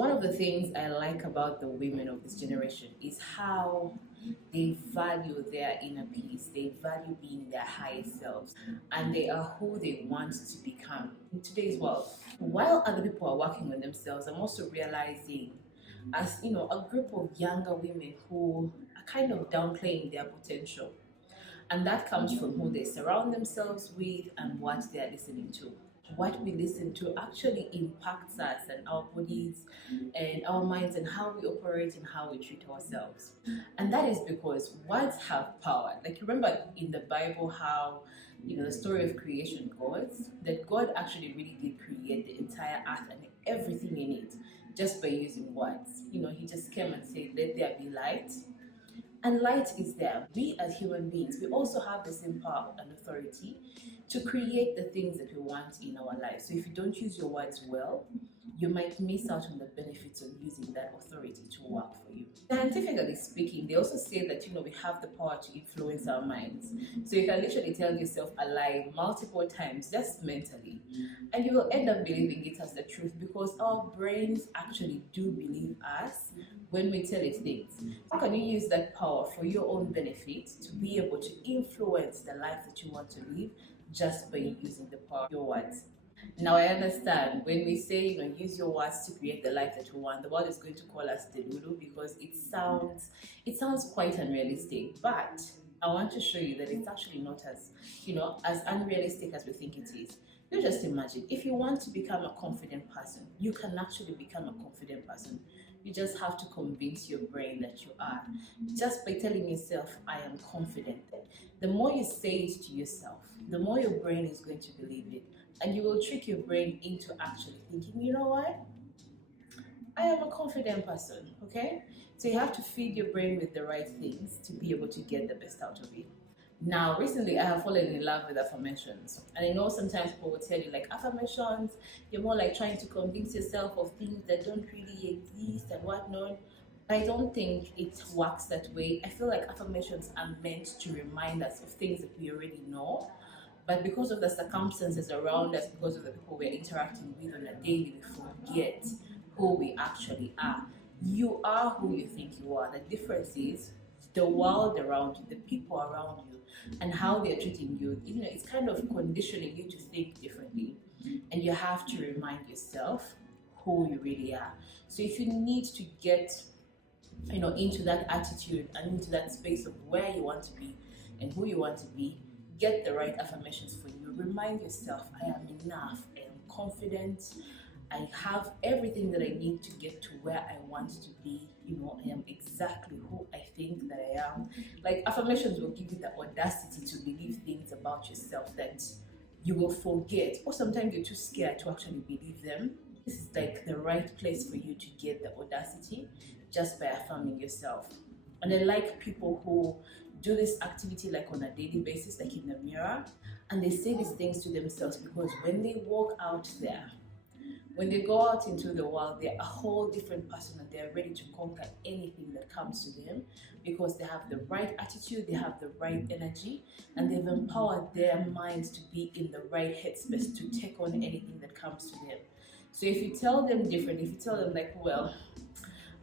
one of the things I like about the women of this generation is how they value their inner peace, they value being their highest selves, and they are who they want to become in today's world. While other people are working on themselves, I'm also realizing, as a group of younger women who are kind of downplaying their potential. And that comes from who they surround themselves with and what they are listening to. What we listen to actually impacts us and our bodies and our minds and how we operate and how we treat ourselves. And that is because words have power. Like, remember in the Bible how the story of creation goes, that God actually really did create the entire earth and everything in it just by using words. He just came and said, "Let there be light." And light is there. We as human beings, we also have the same power and authority to create the things that we want in our lives. So if you don't use your words well, you might miss out on the benefits of using that authority to work for you. Scientifically speaking, they also say that we have the power to influence our minds. So you can literally tell yourself a lie multiple times just mentally, and you will end up believing it as the truth because our brains actually do believe us when we tell it things. How can you use that power for your own benefit to be able to influence the life that you want to live just by using the power of your words? Now I understand when we say use your words to create the life that you want, the world is going to call us delulu because it sounds quite unrealistic. But I want to show you that it's actually not as unrealistic as we think it is. You just imagine, if you want to become a confident person, you can actually become a confident person. You just have to convince your brain that you are. Just by telling yourself, "I am confident." The more you say it to yourself, the more your brain is going to believe it. And you will trick your brain into actually thinking, "You know what? I am a confident person," okay? So you have to feed your brain with the right things to be able to get the best out of it. Now, recently I have fallen in love with affirmations. And I know sometimes people will tell you, like, affirmations, you're more like trying to convince yourself of things that don't really exist and whatnot. I don't think it works that way. I feel like affirmations are meant to remind us of things that we already know. But because of the circumstances around us, because of the people we're interacting with on a daily, we forget who we actually are. You are who you think you are. The difference is the world around you, the people around you, and how they're treating you. It's kind of conditioning you to think differently. And you have to remind yourself who you really are. So if you need to get into that attitude and into that space of where you want to be and who you want to be, get the right affirmations for you. Remind yourself, "I am enough, I am confident, I have everything that I need to get to where I want to be. I am exactly who I think that I am." Like, affirmations will give you the audacity to believe things about yourself that you will forget, or sometimes you're too scared to actually believe them. This is like the right place for you to get the audacity just by affirming yourself. And I like people who do this activity like on a daily basis, like in the mirror, and they say these things to themselves because when they walk out there, when they go out into the world, they're a whole different person and they're ready to conquer anything that comes to them because they have the right attitude, they have the right energy, and they've empowered their minds to be in the right headspace to take on anything that comes to them. So if you tell them different, if you tell them like, "Well,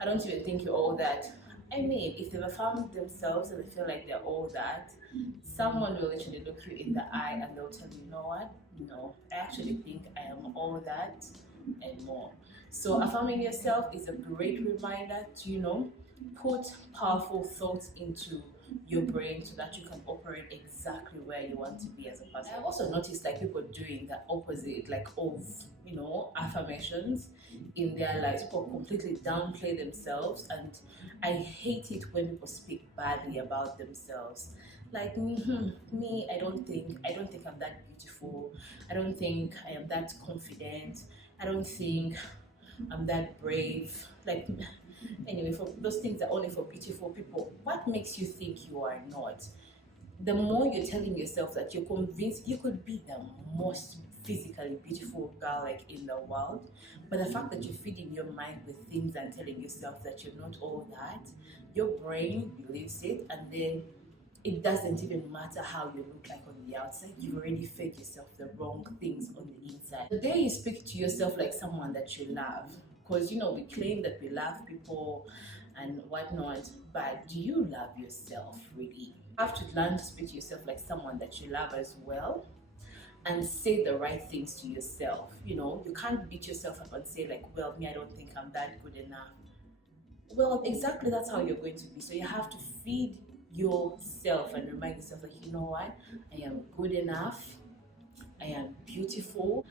I don't even think you're all that," I mean, if they've affirmed themselves and they feel like they're all that, someone will literally look you in the eye and they'll tell you, "You know what? No, I actually think I am all that and more." So affirming yourself is a great reminder to, put powerful thoughts into your brain so that you can operate exactly where you want to be as a person. I've also noticed like people doing the opposite, like of affirmations in their lives. People completely downplay themselves, and I hate it when people speak badly about themselves. Like, me, I don't think I'm that beautiful. I don't think I am that confident. I don't think I'm that brave. Like, anyway, for those things are only for beautiful people. What makes you think you are not? The more you're telling yourself that you're convinced you could be the most physically beautiful girl like in the world, but the fact that you're feeding your mind with things and telling yourself that you're not all that, your brain believes it, and then it doesn't even matter how you look like on the outside. You've already fed yourself the wrong things on the inside. The day you speak to yourself like someone that you love, Because we claim that we love people and whatnot, but do you love yourself really? You have to learn to speak to yourself like someone that you love as well, and say the right things to yourself. You can't beat yourself up and say like, well, me, I don't think I'm that good enough. Well, exactly, that's how you're going to be. So you have to feed yourself and remind yourself like, you know what, I am good enough, I am beautiful.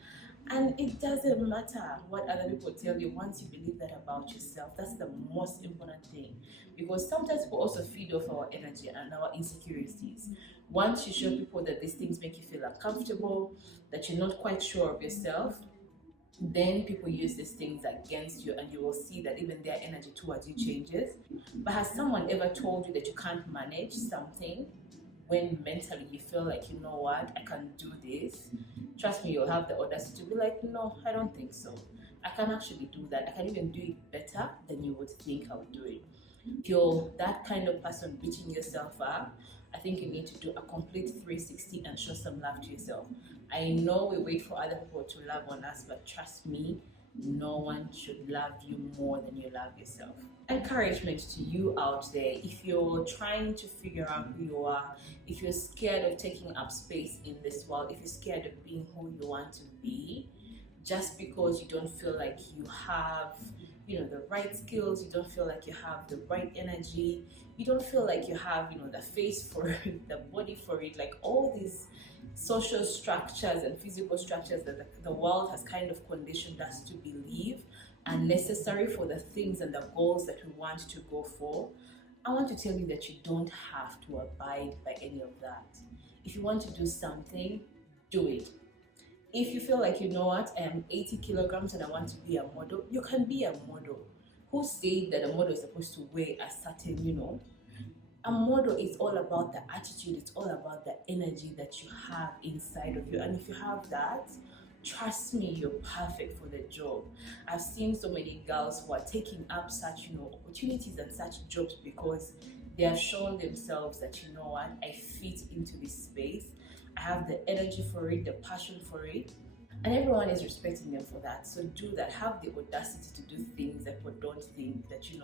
And it doesn't matter what other people tell you. Once you believe that about yourself, that's the most important thing. Because sometimes people also feed off our energy and our insecurities. Once you show people that these things make you feel uncomfortable, that you're not quite sure of yourself, then people use these things against you, and you will see that even their energy towards you changes. But has someone ever told you that you can't manage something when mentally you feel like, you know what, I can do this? Trust me, you'll have the audacity to be like, no, I don't think so. I can actually do that. I can even do it better than you would think I would do it. If you're that kind of person beating yourself up, I think you need to do a complete 360 and show some love to yourself. I know we wait for other people to love on us, but trust me, no one should love you more than you love yourself. Encouragement to you out there: if you're trying to figure out who you are, if you're scared of taking up space in this world, if you're scared of being who you want to be, just because you don't feel like you have the right skills, you don't feel like you have the right energy, you don't feel like you have the face for it, the body for it, like all these social structures and physical structures that the world has kind of conditioned us to believe are necessary for the things and the goals that we want to go for. I want to tell you that you don't have to abide by any of that. If you want to do something, do it. If you feel like, you know what, I am 80 kilograms and I want to be a model, you can be a model. Who said that a model is supposed to weigh a certain, A model is all about the attitude, it's all about the energy that you have inside of you. And if you have that, trust me, you're perfect for the job. I've seen so many girls who are taking up such, opportunities and such jobs because they have shown themselves that, you know what, I fit into this space. I have the energy for it, the passion for it, and everyone is respecting them for that. So do that. Have the audacity to do things that people don't think that you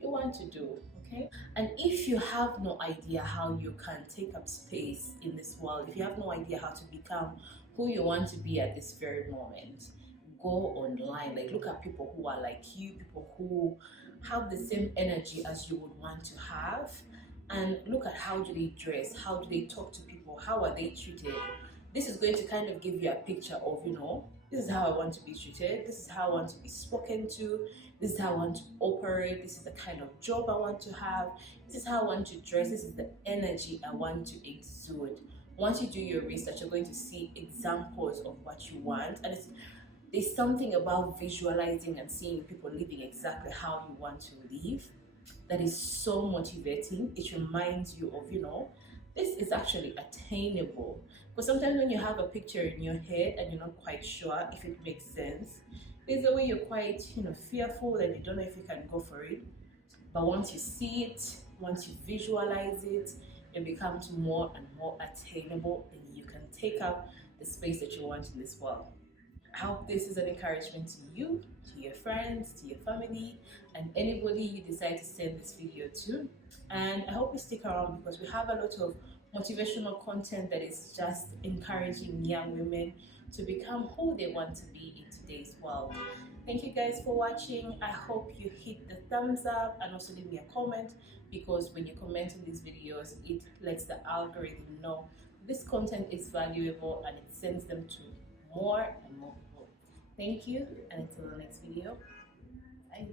want to do. Okay? And if you have no idea how you can take up space in this world, if you have no idea how to become who you want to be at this very moment, go online. Like, look at people who are like you, people who have the same energy as you would want to have, and look at how do they dress, how do they talk to people, how are they treated. This is going to kind of give you a picture of, this is how I want to be treated, this is how I want to be spoken to, this is how I want to operate, this is the kind of job I want to have, this is how I want to dress, this is the energy I want to exude. Once you do your research, you're going to see examples of what you want, and there's something about visualizing and seeing people living exactly how you want to live that is so motivating. It reminds you of, this is actually attainable. Because sometimes when you have a picture in your head and you're not quite sure if it makes sense, there's a way you're quite, fearful and you don't know if you can go for it. But once you see it, once you visualize it, it becomes more and more attainable, and you can take up the space that you want in this world. I hope this is an encouragement to you, to your friends, to your family, and anybody you decide to send this video to. And I hope you stick around because we have a lot of motivational content that is just encouraging young women to become who they want to be in today's world. Thank you guys for watching. I hope you hit the thumbs up and also leave me a comment, because when you comment on these videos, it lets the algorithm know this content is valuable and it sends them to more and more people. Thank you, and until the next video, bye.